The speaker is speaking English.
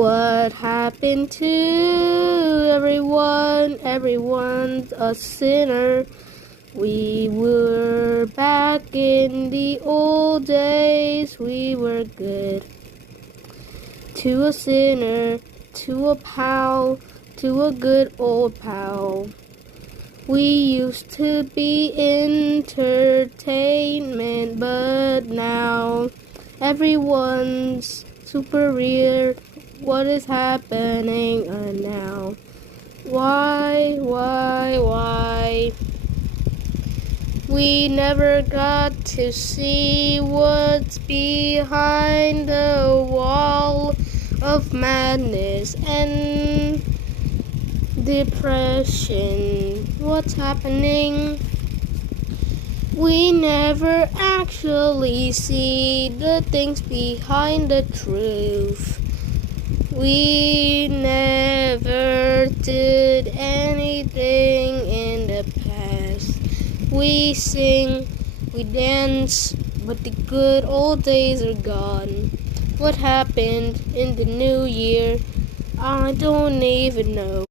What happened to everyone? Everyone's a sinner. We were back in the old days. We were good. To a sinner, to a pal, to a good old pal. We used to be entertainment, but now everyone's superior. What is happening now? Why? We never got to see what's behind the wall of madness and depression. What's happening? We never actually see the things behind the truth. We never did anything in the past. We sing, we dance, but the good old days are gone. What happened in the new year? I don't even know.